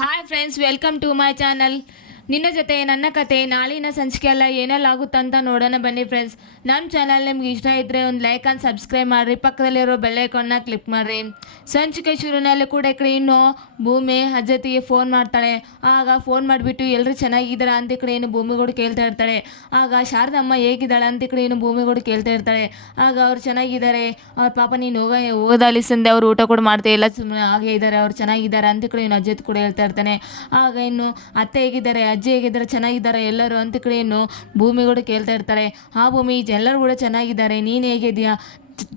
Hi friends, welcome to my channel. ನಿನ್ನ ಜೊತೆ ನನ್ನ ಕತೆ ನಾಳಿನ ಸಂಚಿಕೆ ಎಲ್ಲ ಏನೆಲ್ಲ ಆಗುತ್ತಂತ ನೋಡೋಣ ಬನ್ನಿ ಫ್ರೆಂಡ್ಸ್. ನಮ್ಮ ಚಾನಲ್ ನಿಮ್ಗೆ ಇಷ್ಟ ಇದ್ದರೆ ಒಂದು ಲೈಕ್ ಆ್ಯಂಡ್ ಸಬ್ಸ್ಕ್ರೈಬ್ ಮಾಡಿರಿ, ಪಕ್ಕದಲ್ಲಿರೋ ಬೆಲ್ಲೈಕನ್ನ ಕ್ಲಿಕ್ ಮಾಡಿರಿ. ಸಂಚಿಕೆ ಶುರುನಲ್ಲಿ ಕೂಡ ಕಡೆ ಇನ್ನು ಭೂಮಿ ಅಜ್ಜತಿಗೆ ಫೋನ್ ಮಾಡ್ತಾಳೆ. ಆಗ ಫೋನ್ ಮಾಡಿಬಿಟ್ಟು ಎಲ್ಲರೂ ಚೆನ್ನಾಗಿದ್ದಾರಾ ಅಂತ ಕಡೆ ಏನು ಭೂಮಿಗೋಡು ಕೇಳ್ತಾ ಇರ್ತಾಳೆ. ಆಗ ಶಾರದಮ್ಮ ಹೇಗಿದ್ದಾಳೆ ಅಂತ ಕಡೆ ಏನು ಭೂಮಿಗೋಡು ಕೇಳ್ತಾ ಇರ್ತಾಳೆ. ಆಗ ಅವ್ರು ಚೆನ್ನಾಗಿದ್ದಾರೆ, ಅವ್ರ ಪಾಪ ನೀನು ಹೋಗೋದಲ್ಲಿ ಸಂದೆ ಅವ್ರು ಊಟ ಕೂಡ ಮಾಡ್ತಾ ಇಲ್ಲ, ಸುಮ್ಮನೆ ಹಾಗೆ ಇದ್ದಾರೆ, ಅವ್ರು ಚೆನ್ನಾಗಿದ್ದಾರೆ ಅಂತ ಕಡೆ ಏನು ಅಜ್ಜತ್ ಕೂಡ ಹೇಳ್ತಾ ಇರ್ತಾನೆ. ಆಗ ಇನ್ನು ಅತ್ತೆ ಹೇಗಿದ್ದಾರೆ, ಅಜ್ಜಿ ಹೇಗಿದ್ದಾರೆ, ಚೆನ್ನಾಗಿದ್ದಾರೆ ಎಲ್ಲರೂ ಅಂತ ಕಡೆ ಏನು ಭೂಮಿ ಕೂಡ ಕೇಳ್ತಾ ಇರ್ತಾಳೆ. ಆ ಭೂಮಿ ಎಲ್ಲರೂ ಕೂಡ ಚೆನ್ನಾಗಿದ್ದಾರೆ, ನೀನು ಹೇಗಿದೆಯಾ,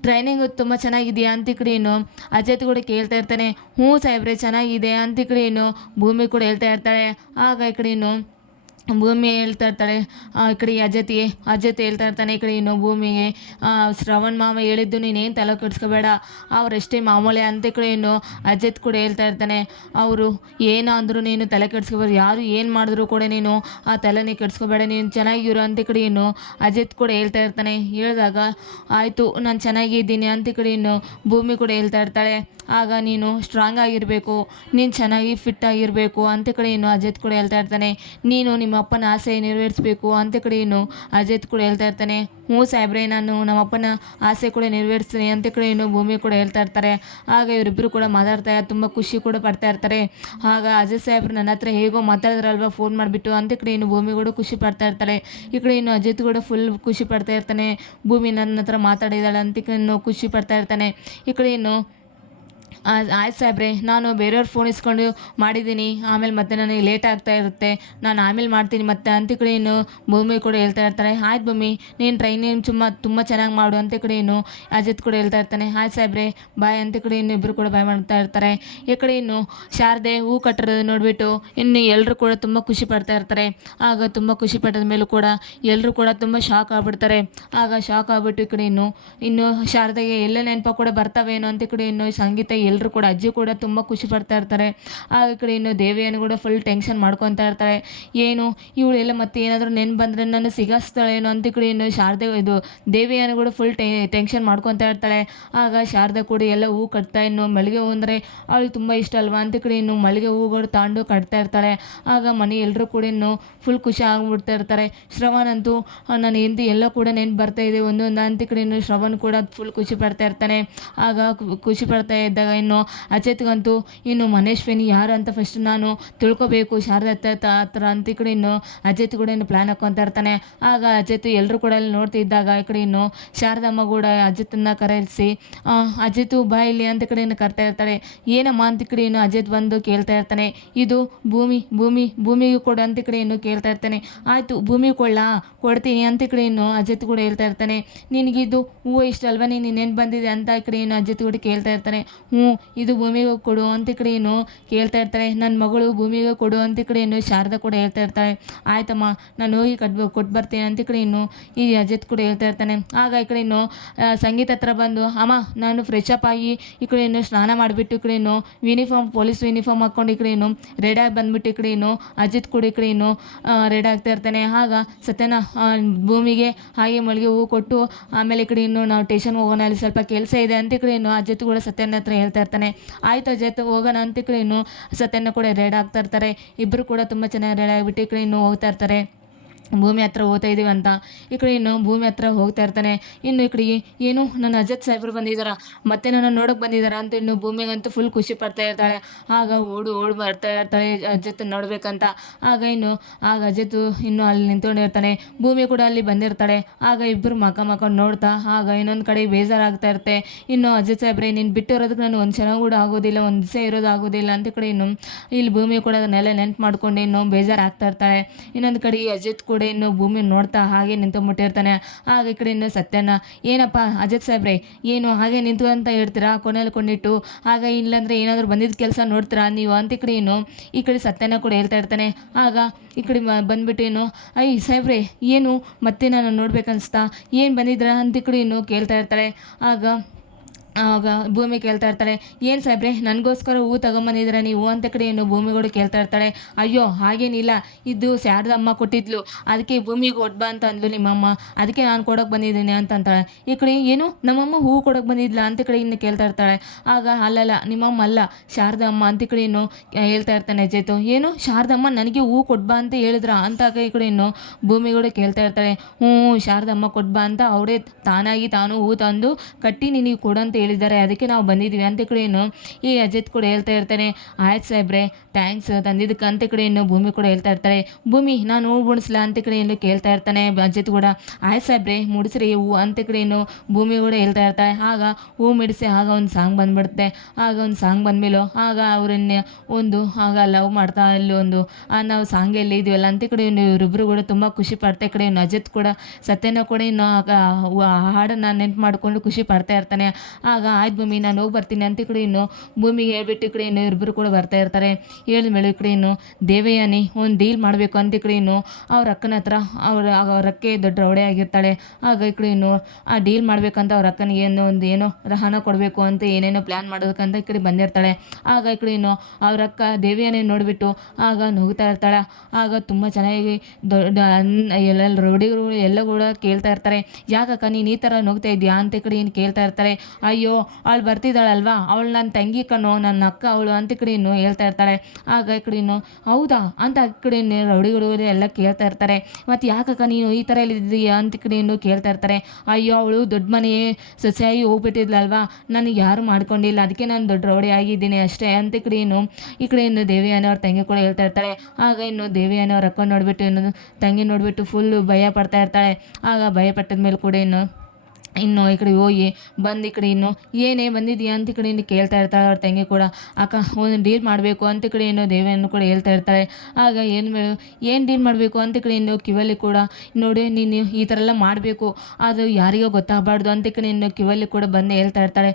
ಟ್ರೈನಿಂಗ್ ತುಂಬ ಚೆನ್ನಾಗಿದೆಯಾ ಅಂತ ಕಡೆ ಏನು ಅಜ್ಜತ್ ಕೂಡ ಕೇಳ್ತಾ ಇರ್ತಾನೆ. ಹ್ಞೂ ಸಾಹೇಬ್ರೆ ಚೆನ್ನಾಗಿದೆ ಅಂತ ಕಡೆ ಏನು ಭೂಮಿ ಕೂಡ ಹೇಳ್ತಾ ಇರ್ತಾಳೆ. ಆಗ ಈ ಕಡೆ ಏನು ಭೂಮಿ ಹೇಳ್ತಾ ಇರ್ತಾಳೆ, ಈ ಕಡೆ ಅಜ್ಜತಿ ಹೇಳ್ತಾ ಇರ್ತಾನೆ. ಈ ಕಡೆ ಇನ್ನು ಭೂಮಿಗೆ ಶ್ರವಣ್ ಮಾವ ಹೇಳಿದ್ದು ನೀನೇನು ತಲೆ ಕೆಡಿಸ್ಕೋಬೇಡ, ಅವರಷ್ಟೇ ಮಾಮೂಲಿ ಅಂತ ಕಡೆ ಇನ್ನು ಅಜ್ಜತ್ ಕೂಡ ಹೇಳ್ತಾ ಇರ್ತಾನೆ. ಅವರು ಏನೋ ಅಂದರೂ ನೀನು ತಲೆ ಕೆಡಿಸ್ಕೋಬೇಡ, ಯಾರು ಏನು ಮಾಡಿದ್ರು ಕೂಡ ನೀನು ಆ ತಲೆನೇ ಕೆಡಿಸ್ಕೋಬೇಡ, ನೀನು ಚೆನ್ನಾಗಿರು ಅಂತ ಕಡೆ ಇನ್ನು ಅಜ್ಜತ್ ಕೂಡ ಹೇಳ್ತಾ ಇರ್ತಾನೆ. ಹೇಳಿದಾಗ ಆಯಿತು ನಾನು ಚೆನ್ನಾಗಿದ್ದೀನಿ ಅಂತ ಕಡೆ ಇನ್ನು ಭೂಮಿ ಕೂಡ ಹೇಳ್ತಾ ಇರ್ತಾಳೆ. ಆಗ ನೀನು ಸ್ಟ್ರಾಂಗ್ ಆಗಿರಬೇಕು, ನೀನು ಚೆನ್ನಾಗಿ ಫಿಟ್ ಆಗಿರಬೇಕು ಅಂತ ಕಡೆ ಇನ್ನು ಅಜ್ಜತ್ ಕೂಡ ಹೇಳ್ತಾ ಇರ್ತಾನೆ. ನೀನು ನಿಮ್ಮ ಅಪ್ಪನ ಆಸೆ ನೆರವೇರಿಸಬೇಕು ಅಂತ ಕಡೆ ಇನ್ನು ಅಜ್ಜತ್ ಕೂಡ ಹೇಳ್ತಾ ಇರ್ತಾನೆ. ಹ್ಞೂ ಸಾಹೇಬ್ರೆ ನಾನು ನಮ್ಮ ಅಪ್ಪನ ಆಸೆ ಕೂಡ ನೆರವೇರಿಸ್ತೀನಿ ಅಂತ ಕಡೆ ಇನ್ನು ಭೂಮಿ ಕೂಡ ಹೇಳ್ತಾ ಇರ್ತಾರೆ. ಆಗ ಇವರಿಬ್ಬರು ಕೂಡ ಮಾತಾಡ್ತಾ ತುಂಬ ಖುಷಿ ಕೂಡ ಪಡ್ತಾ ಇರ್ತಾರೆ. ಆಗ ಅಜಯ್ ಸಾಹೇಬ್ರು ನನ್ನ ಹತ್ರ ಹೇಗೋ ಮಾತಾಡಿದ್ರಲ್ವ ಫೋನ್ ಮಾಡಿಬಿಟ್ಟು ಅಂತ ಕಡೆ ಇನ್ನು ಭೂಮಿ ಕೂಡ ಖುಷಿ ಪಡ್ತಾ ಇರ್ತಾಳೆ. ಈ ಕಡೆ ಇನ್ನು ಅಜಿತ್ ಕೂಡ ಫುಲ್ ಖುಷಿ ಪಡ್ತಾ ಇರ್ತಾನೆ, ಭೂಮಿ ನನ್ನ ಹತ್ರ ಮಾತಾಡಿದಾಳೆ ಅಂತ ಇನ್ನು ಖುಷಿ ಪಡ್ತಾ ಇರ್ತಾನೆ. ಈ ಕಡೆ ಇನ್ನು ಆಯ್ತು ಸಾಹೇಬ್ರೆ, ನಾನು ಬೇರೆಯವ್ರ ಫೋನ್ ಇಸ್ಕೊಂಡು ಮಾಡಿದ್ದೀನಿ, ಆಮೇಲೆ ಮತ್ತೆ ನನಗೆ ಲೇಟ್ ಆಗ್ತಾ ಇರುತ್ತೆ, ನಾನು ಆಮೇಲೆ ಮಾಡ್ತೀನಿ ಮತ್ತೆ ಅಂತ ಕಡೆ ಇನ್ನು ಭೂಮಿ ಕೂಡ ಹೇಳ್ತಾ ಇರ್ತಾರೆ. ಆಯ್ತು ಭೂಮಿ, ನೀನು ಟ್ರೈನಿಂಗ್ ತುಂಬ ಚೆನ್ನಾಗಿ ಮಾಡು ಅಂತ ಕಡೆ ಇನ್ನು ಅಜಿತ್ ಕೂಡ ಹೇಳ್ತಾ ಇರ್ತಾನೆ. ಆಯ್ತು ಸಾಹೇಬ್ರೆ ಬಾಯ್ ಅಂತ ಕಡೆ ಇನ್ನು ಇಬ್ಬರು ಕೂಡ ಬಾಯ್ ಮಾಡ್ತಾ ಇರ್ತಾರೆ. ಈ ಕಡೆ ಇನ್ನು ಶಾರದೆ ಹೂ ಕಟ್ಟಿರೋದು ನೋಡಿಬಿಟ್ಟು ಇನ್ನು ಎಲ್ಲರೂ ಕೂಡ ತುಂಬ ಖುಷಿ ಪಡ್ತಾ ಇರ್ತಾರೆ. ಆಗ ತುಂಬ ಖುಷಿ ಪಟ್ಟಿದ ಮೇಲೂ ಕೂಡ ಎಲ್ಲರೂ ಕೂಡ ತುಂಬ ಶಾಕ್ ಆಗಿಬಿಡ್ತಾರೆ. ಆಗ ಶಾಕ್ ಆಗಿಬಿಟ್ಟು ಈ ಕಡೆ ಇನ್ನು ಶಾರದೆಗೆ ಎಲ್ಲ ನೆನಪ ಕೂಡ ಬರ್ತಾವೇನೋ ಅಂತ ಕಡೆ ಇನ್ನು ಸಂಗೀತ ಎಲ್ಲರೂ ಕೂಡ ಅಜ್ಜಿ ಕೂಡ ತುಂಬ ಖುಷಿ ಪಡ್ತಾ ಇರ್ತಾರೆ. ಆಗ ಈ ಕಡೆ ಇನ್ನು ದೇವಿಯನ್ನು ಕೂಡ ಫುಲ್ ಟೆನ್ಷನ್ ಮಾಡ್ಕೊತಾ ಇರ್ತಾರೆ. ಏನು ಇವಳೆಲ್ಲ ಮತ್ತೆ ಏನಾದರೂ ನೆನ್ಪು ಬಂದರೆ ನನ್ನ ಸಿಗಿಸ್ತಾಳೇನೋ ಅಂತ ಕಡೆ ಇನ್ನು ದೇವಿಯನ್ನು ಕೂಡ ಫುಲ್ ಟೆನ್ಷನ್ ಮಾಡ್ಕೊತಾ ಇರ್ತಾಳೆ. ಆಗ ಶಾರದಾ ಕೂಡ ಎಲ್ಲ ಹೂ ಕಟ್ತಾ ಇನ್ನು ಮಲ್ಲಿಗೆ ಹೂ ಅಂದರೆ ಅವಳಿಗೆ ತುಂಬ ಇಷ್ಟ ಅಲ್ವಾ ಅಂತ ಕಡೆ ಇನ್ನು ಮಲ್ಲಿಗೆ ಹೂಗಳು ತಾಂಡು ಕಟ್ತಾ ಇರ್ತಾಳೆ. ಆಗ ಮನೆ ಎಲ್ಲರೂ ಕೂಡ ಇನ್ನು ಫುಲ್ ಖುಷಿ ಆಗ್ಬಿಡ್ತಾ ಇರ್ತಾರೆ. ಶ್ರವಣ್ ಅಂತೂ ನಾನು ಎಂದಿ ಎಲ್ಲ ಕೂಡ ನೆನ್ಪು ಬರ್ತಾ ಇದೆ ಒಂದೊಂದು ಅಂತ ಕಡೆ ಇನ್ನು ಶ್ರವಣ್ ಕೂಡ ಫುಲ್ ಖುಷಿ ಪಡ್ತಾ ಇರ್ತಾನೆ. ಆಗ ಖುಷಿ ಪಡ್ತಾ ಇದ್ದಾಗ ಇನ್ನು ಅಜಿತ್ಗಂತೂ ಇನ್ನು ಮನೇಶ್ವಿನಿ ಯಾರು ಅಂತ ಫಸ್ಟ್ ನಾನು ತಿಳ್ಕೊಬೇಕು ಶಾರದಾ ಹತ್ರ ಅಂತ ಈ ಕಡೆ ಇನ್ನು ಅಜಿತ್ ಕೂಡ ಇನ್ನು ಪ್ಲ್ಯಾನ್ ಹಾಕ್ಕೊತಾ ಇರ್ತಾನೆ. ಆಗ ಅಜಿತ್ ಎಲ್ಲರೂ ಕೂಡ ಅಲ್ಲಿ ನೋಡ್ತಿದ್ದಾಗ ಈ ಕಡೆ ಇನ್ನು ಶಾರದಮ್ಮ ಕೂಡ ಅಜಿತನ್ನ ಕರೆಸಿ ಅಜಿತ್ ಬಾ ಇಲ್ಲಿ ಅಂತ ಕಡೆ ಇನ್ನು ಕರ್ತಾ ಇರ್ತಾಳೆ. ಏನಮ್ಮ ಅಂತ ಕಡೆ ಇನ್ನು ಅಜಿತ್ ಬಂದು ಕೇಳ್ತಾ ಇರ್ತಾನೆ. ಇದು ಭೂಮಿಗೂ ಕೊಡು ಅಂತ ಕಡೆ ಇನ್ನು ಕೇಳ್ತಾ ಇರ್ತಾನೆ. ಆಯಿತು ಭೂಮಿಗೆ ಕೊಡ್ತೀನಿ ಅಂತ ಕಡೆ ಇನ್ನು ಅಜಿತ್ ಕೂಡ ಹೇಳ್ತಾ ಇರ್ತಾನೆ. ನಿನಗಿದು ಹೂವು ಇಷ್ಟ ಅಲ್ವಾ, ನೀನು ನೆನ್ಪು ಬಂದಿದೆ ಅಂತ ಈ ಕಡೆ ಇನ್ನು ಅಜಿತ್ ಕೂಡ ಕೇಳ್ತಾ ಇರ್ತಾನೆ. ಹ್ಞೂ ಇದು ಭೂಮಿಗೆ ಕೊಡು ಅಂತ ಕಡೆ ಏನು ಕೇಳ್ತಾ ಇರ್ತಾರೆ. ನನ್ನ ಮಗಳು ಭೂಮಿಗೆ ಕೊಡು ಅಂತ ಕಡೆ ಇನ್ನು ಶಾರದಾ ಕೂಡ ಹೇಳ್ತಾ ಇರ್ತಾಳೆ. ಆಯ್ತಮ್ಮ ನಾನು ಹೋಗಿ ಕೊಟ್ಟು ಬರ್ತೀನಿ ಅಂತ ಕಡೆ ಇನ್ನು ಈ ಅಜಿತ್ ಕೂಡ ಹೇಳ್ತಾ ಇರ್ತಾನೆ. ಆಗ ಈ ಕಡೆ ಇನ್ನು ಸಂಗೀತ ಹತ್ರ ಬಂದು ಅಮ್ಮ ನಾನು ಫ್ರೆಶ್ ಅಪ್ ಆಗಿ ಈ ಕಡೆ ಇನ್ನು ಸ್ನಾನ ಮಾಡಿಬಿಟ್ಟು ಈ ಕಡೆ ಇನ್ನು ಪೊಲೀಸ್ ಯೂನಿಫಾರ್ಮ್ ಹಾಕ್ಕೊಂಡು ಈ ಕಡೆ ಇನ್ನು ರೆಡಿಯಾಗಿ ಬಂದುಬಿಟ್ಟು ಈ ಕಡೆ ಇನ್ನು ಅಜಿತ್ ಕೂಡ ಈ ಕಡೆ ಇನ್ನು ರೆಡಿ ಆಗ್ತಾ ಇರ್ತಾನೆ. ಆಗ ಸತ್ಯನ ಭೂಮಿಗೆ ಹಾಗೆ ಮಲ್ಲಿಗೆ ಹೂ ಕೊಟ್ಟು ಆಮೇಲೆ ಈ ಕಡೆ ಇನ್ನು ನಾವು ಸ್ಟೇಷನ್ಗೆ ಹೋಗೋಣ, ಅಲ್ಲಿ ಸ್ವಲ್ಪ ಕೆಲಸ ಇದೆ ಅಂತ ಕಡೆ ಇನ್ನು ಅಜಿತ್ ಕೂಡ ಸತ್ಯನ ಹತ್ರ ಹೇಳ್ತಾ ಇರ್ತಾನೆ. ಆಯ್ತು ಅಜಿತ್ ಹೋಗೋಣ ಅಂತ ಕಡೆ ಇನ್ನು ಸತ್ಯನ ಕೂಡ ರೆಡಿ ಆಗ್ತಾ ಇರ್ತಾರೆ. ಇಬ್ಬರು ಕೂಡ ತುಂಬ ಚೆನ್ನಾಗಿ ರೆಡಿ ಆಗಿಬಿಟ್ಟು ಈ ಕಡೆ ಇನ್ನು ಹೋಗ್ತಾ ಇರ್ತಾರೆ. ಭೂಮಿ ಹತ್ರ ಹೋಗ್ತಾ ಇದ್ದೀವಿ ಅಂತ ಈ ಕಡೆ ಇನ್ನು ಭೂಮಿ ಹತ್ರ ಹೋಗ್ತಾ ಇರ್ತಾನೆ. ಇನ್ನು ಈ ಕಡೆಗೆ ಏನು ನನ್ನ ಅಜಿತ್ ಸಾಹೇಬ್ರು ಬಂದಿದ್ದಾರ, ಮತ್ತೆ ನನ್ನ ನೋಡೋಕೆ ಬಂದಿದ್ದಾರಾ ಅಂತ ಇನ್ನು ಭೂಮಿಗಂತೂ ಫುಲ್ ಖುಷಿ ಪಡ್ತಾ ಇರ್ತಾಳೆ. ಆಗ ಓಡು ಬರ್ತಾ ಇರ್ತಾಳೆ ಅಜಿತ್ ನೋಡಬೇಕಂತ. ಆಗ ಅಜಿತ್ ಇನ್ನು ಅಲ್ಲಿ ನಿಂತ್ಕೊಂಡಿರ್ತಾನೆ, ಭೂಮಿ ಕೂಡ ಅಲ್ಲಿ ಬಂದಿರ್ತಾಳೆ. ಆಗ ಇಬ್ಬರು ಮಕ್ಕ ನೋಡ್ತಾ ಆಗ ಇನ್ನೊಂದು ಕಡೆ ಬೇಜಾರಾಗ್ತಾ ಇರುತ್ತೆ. ಇನ್ನು ಅಜಿತ್ ಸಾಹೇಬ್ರೆ ನೀನು ಬಿಟ್ಟಿರೋದಕ್ಕೆ ನಾನು ಒಂದು ಕ್ಷಣ ಕೂಡ ಆಗೋದಿಲ್ಲ, ಒಂದು ದಿವಸ ಇರೋದಾಗೋದಿಲ್ಲ ಅಂತ ಕಡೆ ಇನ್ನು ಇಲ್ಲಿ ಭೂಮಿ ಕೂಡ ಅದನ್ನೆಲ್ಲ ನೆನ್ಪು ಮಾಡ್ಕೊಂಡು ಇನ್ನು ಬೇಜಾರಾಗ್ತಾ ಇರ್ತಾಳೆ. ಇನ್ನೊಂದು ಕಡೆಗೆ ಅಜಿತ್ ಕೂಡ ಇನ್ನು ಭೂಮಿ ನೋಡ್ತಾ ಹಾಗೆ ನಿಂತುಬಿಟ್ಟಿರ್ತಾನೆ. ಆಗ ಈ ಕಡೆ ಇನ್ನು ಸತ್ಯನ ಏನಪ್ಪ ಅಜಿತ್ ಸಾಹೇಬ್ರೆ ಏನು ಹಾಗೆ ನಿಂತು ಅಂತ ಹೇಳ್ತೀರಾ ಕೊನೆಯಲ್ಲಿ ಕೊಂಡಿಟ್ಟು, ಆಗ ಇಲ್ಲಾಂದರೆ ಏನಾದರೂ ಬಂದಿದ್ದ ಕೆಲಸ ನೋಡ್ತೀರಾ ನೀವು ಅಂತ ಈ ಕಡೆ ಸತ್ಯನ ಕೂಡ ಹೇಳ್ತಾ ಇರ್ತಾನೆ. ಆಗ ಈ ಕಡೆ ಬಂದುಬಿಟ್ಟು ಏನು ಸಾಹೇಬ್ರೆ ಏನು ಮತ್ತೆ ನಾನು ನೋಡ್ಬೇಕನ್ನಿಸ್ತಾ ಏನು ಬಂದಿದ್ರಾ ಅಂತ ಈ ಕಡೆ ಇನ್ನು ಕೇಳ್ತಾ ಇರ್ತಾಳೆ. ಆಗ ಆಗ ಭೂಮಿ ಕೇಳ್ತಾ ಇರ್ತಾಳೆ, ಏನು ಸಾಹೇಬ್ರೆ ನನಗೋಸ್ಕರ ಹೂವು ತಗೊಂಬಂದಿದ್ದೀರ ನೀವು ಅಂತ ಕಡೆ ಏನು ಭೂಮಿ ಕೂಡ ಕೇಳ್ತಾ ಇರ್ತಾಳೆ. ಅಯ್ಯೋ ಹಾಗೇನಿಲ್ಲ, ಇದು ಶಾರದಮ್ಮ ಕೊಟ್ಟಿದ್ಲು, ಅದಕ್ಕೆ ಭೂಮಿಗೆ ಒಡ್ಬ ಅಂತ ಅಂದ್ಲು ನಿಮ್ಮಮ್ಮ, ಅದಕ್ಕೆ ನಾನು ಕೊಡೋಕೆ ಬಂದಿದ್ದೀನಿ ಅಂತ ಅಂತಾಳೆ. ಈ ಕಡೆ ಏನು ನಮ್ಮಮ್ಮ ಹೂವು ಕೊಡೋಕೆ ಬಂದಿದ್ಲ ಅಂತ ಕಡೆ ಇನ್ನು ಕೇಳ್ತಾ ಇರ್ತಾಳೆ. ಆಗ ಅಲ್ಲಲ್ಲ ನಿಮ್ಮಮ್ಮ ಅಲ್ಲ ಶಾರದಮ್ಮ ಅಂತ ಕಡೆ ಇನ್ನು ಹೇಳ್ತಾ ಇರ್ತಾನೆ ಅಜಯ್ತು. ಏನು ಶಾರದಮ್ಮ ನನಗೆ ಹೂವು ಕೊಡ್ಬಾ ಅಂತ ಹೇಳಿದ್ರ ಅಂತ ಈ ಕಡೆ ಇನ್ನು ಭೂಮಿ ಕೂಡ ಕೇಳ್ತಾ ಇರ್ತಾಳೆ. ಹ್ಞೂ ಶಾರದಮ್ಮ ಕೊಡ್ಬಾ ಅಂತ ಅವರೇ ತಾನಾಗಿ ತಾನು ಹೂ ತಂದು ಕಟ್ಟಿ ನಿನಗೆ ಕೊಡಂತ ಹೇಳಿದ್ದಾರೆ, ಅದಕ್ಕೆ ನಾವು ಬಂದಿದ್ವಿ ಅಂತ ಕಡೆ ಇನ್ನು ಈ ಅಜಿತ್ ಕೂಡ ಹೇಳ್ತಾ ಇರ್ತಾನೆ. ಆಯ್ತು ಸಾಹೇಬ್ರೆ ಥ್ಯಾಂಕ್ಸ್ ತಂದಿದ್ದಕ್ಕೆ ಅಂತ ಕಡೆ ಇನ್ನು ಭೂಮಿ ಕೂಡ ಹೇಳ್ತಾ ಇರ್ತಾಳೆ. ಭೂಮಿ ನಾನು ಹೂ ಮುಡಿಸ್ಲಾ ಅಂತ ಕಡೆ ಇನ್ನು ಕೇಳ್ತಾ ಇರ್ತಾನೆ ಅಜಿತ್ ಕೂಡ. ಆಯ್ತು ಸಾಹೇಬ್ರೆ ಮುಡಿಸ್ರಿ ಹೂ ಅಂತ ಕಡೆ ಇನ್ನು ಭೂಮಿ ಕೂಡ ಹೇಳ್ತಾ ಇರ್ತಾಳೆ. ಆಗ ಹೂ ಮಿಡಿಸಿ ಆಗ ಒಂದು ಸಾಂಗ್ ಬಂದ್ಬಿಡುತ್ತೆ. ಆಗ ಒಂದು ಸಾಂಗ್ ಬಂದ್ಮೇಲೆ ಆಗ ಅವರನ್ನೇ ಒಂದು ಆಗ ಲವ್ ಮಾಡ್ತಾ ಇಲ್ಲಿ ಒಂದು ನಾವು ಸಾಂಗ್ ಎಲ್ಲಿ ಇದೀವಲ್ಲ ಅಂತ ಕಡೆ ಇನ್ನು ಇವರಿಬ್ಬರು ಕೂಡ ತುಂಬ ಖುಷಿ ಪಡ್ತಾ ಕಡೆ ಇನ್ನು ಅಜಿತ್ ಕೂಡ ಸತ್ಯನ ಕೂಡ ಇನ್ನು ಆಗ ಹಾಡನ್ನು ನೆನ್ಪು ಮಾಡಿಕೊಂಡು ಖುಷಿ ಪಡ್ತಾ ಇರ್ತಾನೆ. ಆಗ ಆಯ್ತು ಭೂಮಿ ನಾನು ಹೋಗಿ ಬರ್ತೀನಿ ಅಂತ ಕಡೆ ಇನ್ನು ಭೂಮಿಗೆ ಹೇಳ್ಬಿಟ್ಟು ಈ ಕಡೆ ಇನ್ನು ಇಬ್ಬರು ಕೂಡ ಬರ್ತಾ ಇರ್ತಾರೆ. ಹೇಳಿದ್ಮೇಲೆ ಈ ಕಡೆ ಇನ್ನು ದೇವಯಾನಿ ಒಂದು ಡೀಲ್ ಮಾಡಬೇಕು ಅಂತ ಈ ಕಡೆ ಇನ್ನು ಅವ್ರ ಅಕ್ಕನ ಹತ್ರ ಅವ್ರ ಅಕ್ಕೆ ದೊಡ್ಡ ರೌಡೆ ಆಗಿರ್ತಾಳೆ. ಆಗ ಈ ಕಡೆ ಇನ್ನು ಆ ಡೀಲ್ ಮಾಡಬೇಕಂತ ಅವ್ರ ಅಕ್ಕನಿಗೆ ಏನೋ ಹಣ ಕೊಡಬೇಕು ಅಂತ ಏನೇನೋ ಪ್ಲ್ಯಾನ್ ಮಾಡೋದಕ್ಕಂತ ಈ ಕಡೆ ಬಂದಿರ್ತಾಳೆ. ಆಗ ಈ ಕಡೆ ಇನ್ನು ಅವ್ರ ಅಕ್ಕ ದೇವಿಯನ್ನೇ ನೋಡಿಬಿಟ್ಟು ಆಗ ನಗುತ್ತಾ ಇರ್ತಾಳೆ. ಆಗ ತುಂಬ ಚೆನ್ನಾಗಿ ದೊಡ್ಡ ಎಲ್ಲ ರೌಡಿಗಳು ಎಲ್ಲ ಕೂಡ ಕೇಳ್ತಾ ಇರ್ತಾರೆ, ಯಾಕಕ್ಕ ನೀನು ಈ ಥರ ನಗ್ತಾ ಇದೆಯಾ ಅಂತ ಈ ಕಡೆ ಏನು ಕೇಳ್ತಾ ಇರ್ತಾರೆ. ಅಯ್ಯೋ ಅವಳು ಬರ್ತಿದ್ದಾಳಲ್ವಾ, ಅವಳು ನನ್ನ ತಂಗಿ ಕಣೋ, ನನ್ನ ಅಕ್ಕ ಅವಳು ಅಂತ ಈ ಕಡೆ ಇನ್ನು ಹೇಳ್ತಾ ಇರ್ತಾಳೆ. ಆಗ ಈ ಕಡೆ ಇನ್ನು ಹೌದಾ ಅಂತ ಈ ಕಡೆ ಇನ್ನು ರೌಡಿಗಳು ಎಲ್ಲ ಕೇಳ್ತಾ ಇರ್ತಾರೆ. ಮತ್ತು ಯಾಕಕ್ಕ ನೀನು ಈ ಥರ ಇದ್ದೀಯಾ ಅಂತ ಈ ಕಡೆ ಇನ್ನು ಕೇಳ್ತಾ ಇರ್ತಾರೆ. ಅಯ್ಯೋ ಅವಳು ದೊಡ್ಡ ಮನೆ ಸೊಸೆಯಾಗಿ ಹೋಗ್ಬಿಟ್ಟಿದ್ಲಲ್ವಾ, ನನಗೆ ಯಾರು ಮಾಡ್ಕೊಂಡಿಲ್ಲ, ಅದಕ್ಕೆ ನಾನು ದೊಡ್ಡ ರೌಡಿ ಆಗಿದ್ದೀನಿ ಅಷ್ಟೇ ಅಂತ ಈ ಕಡೆ ಇನ್ನು ದೇವಿಯಾನಿ ಅವ್ರ ತಂಗಿ ಕೂಡ ಹೇಳ್ತಾ ಇರ್ತಾಳೆ. ಆಗ ಇನ್ನು ದೇವಿಯಾನಿ ಅವ್ರ ಅಕ್ಕ ನೋಡಿಬಿಟ್ಟು ಇನ್ನು ತಂಗಿ ನೋಡಿಬಿಟ್ಟು ಫುಲ್ಲು ಭಯ ಪಡ್ತಾ ಇರ್ತಾಳೆ. ಆಗ ಭಯ ಪಟ್ಟದ ಮೇಲೆ ಕೂಡ ಇನ್ನು ಈ ಕಡೆ ಹೋಗಿ ಬಂದು ಈ ಕಡೆ ಇನ್ನು ಏನೇ ಬಂದಿದೆಯಾ ಅಂತ ಈ ಕಡೆ ಇನ್ನು ಕೇಳ್ತಾ ಇರ್ತಾಳೆ ಅವ್ರ ತಂಗಿ ಕೂಡ. ಅಕ್ಕ ಒಂದು ಡೀಲ್ ಮಾಡಬೇಕು ಅಂತ ಈ ಕಡೆ ಇನ್ನು ದೇವಿಯನ್ನು ಕೂಡ ಹೇಳ್ತಾ ಇರ್ತಾಳೆ. ಆಗ ಏನು ಡೀಲ್ ಮಾಡಬೇಕು ಅಂತ ಈ ಕಡೆ ಇನ್ನು ಕಿವಲ್ಲಿ ಕೂಡ ನೋಡಿ ನೀನು ಈ ಥರ ಎಲ್ಲ ಮಾಡಬೇಕು, ಅದು ಯಾರಿಗೋ ಗೊತ್ತಾಗಬಾರ್ದು ಅಂತ ಈ ಕಡೆ ಇನ್ನು ಕಿವಲ್ಲಿ ಕೂಡ ಬಂದು ಹೇಳ್ತಾ ಇರ್ತಾಳೆ.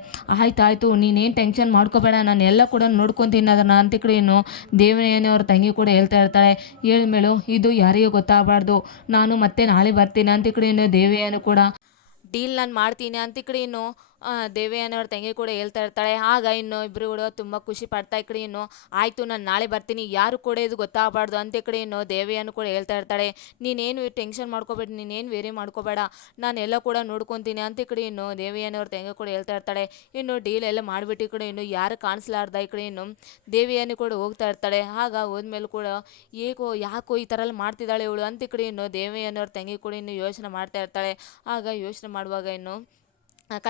ಆಯ್ತು ನೀನೇನು ಟೆನ್ಷನ್ ಮಾಡ್ಕೋಬೇಡ, ನಾನು ಎಲ್ಲ ಕೂಡ ನೋಡ್ಕೊತೀನಿ ಅದನ್ನು ಅಂತ ಈ ಕಡೆ ಇನ್ನು ದೇವಿಯಾನಿ ಅವ್ರ ತಂಗಿ ಕೂಡ ಹೇಳ್ತಾ ಇರ್ತಾಳೆ. ಹೇಳಿದ್ಮೇಲೆ ಇದು ಯಾರಿಗೂ ಗೊತ್ತಾಗಬಾರ್ದು, ನಾನು ಮತ್ತೆ ನಾಳೆ ಬರ್ತೀನಿ ಅಂತ ಈ ಕಡೆ ಇನ್ನು ದೇವಿಯಾನಿ ಕೂಡ ಡೀಲ್ ನಾನು ಮಾಡ್ತೀನಿ ಅಂತ ಈ ಕಡೆ ಇನ್ನು ದೇವಯಾನಿ ಅವ್ರ ತಂಗಿ ಕೂಡ ಹೇಳ್ತಾ ಇರ್ತಾಳೆ. ಆಗ ಇನ್ನು ಇಬ್ಬರು ಕೂಡ ತುಂಬ ಖುಷಿ ಪಡ್ತಾ ಈ ಕಡೆ ಇನ್ನು ಆಯಿತು ನಾನು ನಾಳೆ ಬರ್ತೀನಿ, ಯಾರು ಕೂಡ ಇದು ಗೊತ್ತಾಗಬಾರ್ದು ಅಂತ ಈ ಕಡೆ ಇನ್ನು ದೇವಯಾನಿ ಕೂಡ ಹೇಳ್ತಾ ಇರ್ತಾಳೆ. ನೀನೇನು ಟೆನ್ಷನ್ ಮಾಡ್ಕೋಬೇಡ, ನೀನೇನು ವೇರಿ ಮಾಡ್ಕೋಬೇಡ, ನಾನು ಎಲ್ಲ ಕೂಡ ನೋಡ್ಕೊತೀನಿ ಅಂತ ಈ ಕಡೆ ಇನ್ನು ದೇವಯಾನಿ ಅವ್ರ ತಂಗಿ ಕೂಡ ಹೇಳ್ತಾ ಇರ್ತಾಳೆ. ಇನ್ನು ಡೀಲ್ ಎಲ್ಲ ಮಾಡಿಬಿಟ್ಟು ಈ ಕಡೆ ಇನ್ನು ಯಾರು ಕಾಣಿಸ್ಲಾರ್ದ ಈ ಕಡೆ ಇನ್ನು ದೇವಯಾನಿ ಕೂಡ ಹೋಗ್ತಾ ಇರ್ತಾಳೆ. ಆಗ ಹೋದ್ಮೇಲೆ ಕೂಡ ಯಾಕೋ ಈ ಥರ ಎಲ್ಲ ಮಾಡ್ತಿದ್ದಾಳೆ ಇವಳು ಅಂತ ಈ ಕಡೆ ಇನ್ನು ದೇವಯಾನಿ ಅವ್ರ ತಂಗಿ ಕೂಡ ಇನ್ನು ಯೋಚನೆ ಮಾಡ್ತಾ ಇರ್ತಾಳೆ. ಆಗ ಯೋಚನೆ ಮಾಡುವಾಗ ಇನ್ನು ಅಕ್ಕ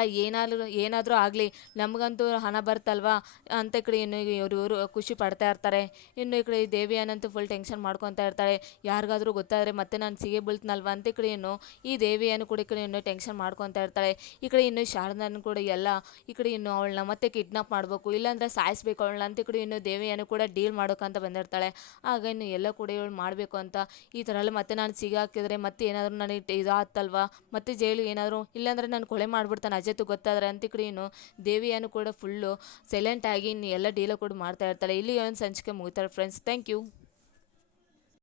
ಏನಾದರೂ ಆಗಲಿ ನಮಗಂತೂ ಹಣ ಬರ್ತಲ್ವಾ ಅಂತ ಈ ಕಡೆ ಇನ್ನು ಇವರು ಖುಷಿ ಪಡ್ತಾ ಇರ್ತಾರೆ. ಇನ್ನು ಈ ಕಡೆ ದೇವಿಯಾನಂತೂ ಫುಲ್ ಟೆನ್ಷನ್ ಮಾಡ್ಕೊತಾ ಇರ್ತಾಳೆ, ಯಾರಿಗಾದ್ರೂ ಗೊತ್ತಾದರೆ ಮತ್ತೆ ನಾನು ಸಿಗೇ ಬೀಳ್ತೀನಲ್ವ ಅಂತ ಈ ಕಡೆ ಇನ್ನು ಈ ದೇವಿಯನ್ನು ಕೂಡ ಈ ಕಡೆ ಇನ್ನು ಟೆನ್ಷನ್ ಮಾಡ್ಕೊತಾ ಇರ್ತಾಳೆ. ಈ ಕಡೆ ಇನ್ನು ಶಾರದನ್ನು ಕೂಡ ಎಲ್ಲ ಈ ಕಡೆ ಇನ್ನು ಅವಳನ್ನ ಮತ್ತೆ ಕಿಡ್ನಾಪ್ ಮಾಡಬೇಕು, ಇಲ್ಲಾಂದರೆ ಸಾಯಿಸ್ಬೇಕು ಅವಳನ್ನ ಅಂತ ಈ ಕಡೆ ಇನ್ನು ದೇವಿಯನ್ನು ಕೂಡ ಡೀಲ್ ಮಾಡೋಕ್ಕಂತ ಬಂದಿರ್ತಾಳೆ. ಆಗ ಇನ್ನು ಎಲ್ಲ ಕೂಡ ಇವಳು ಮಾಡಬೇಕು ಅಂತ ಈ ಥರ ಎಲ್ಲ ಮತ್ತೆ ನಾನು ಸಿಗಾಕಿದ್ರೆ ಮತ್ತೆ ಏನಾದರೂ ನನಗೆ ಇದಾಗ್ತಲ್ವಾ, ಮತ್ತೆ ಜೈಲಿಗೆ ಏನಾದರೂ, ಇಲ್ಲಾಂದರೆ ನಾನು ಕೊಲೆ ಮಾಡಿಬಿಡ್ತಾನೆ ಅಜಯ್ತು ಗೊತ್ತಾದ್ರೆ ಅಂತ ಈ ಕಡೆ ಇನ್ನು ದೇವಿಯನ್ನು ಕೂಡ ಫುಲ್ಲು ಸೈಲೆಂಟ್ ಆಗಿ ಇನ್ನು ಎಲ್ಲ ಡೀಲ ಕೂಡ ಮಾಡ್ತಾ ಇರ್ತಾಳೆ. ಇಲ್ಲಿ ಒಂದು ಸಂಚಿಕೆ ಮುಗಿತಾರೆ ಫ್ರೆಂಡ್ಸ್. Thank you.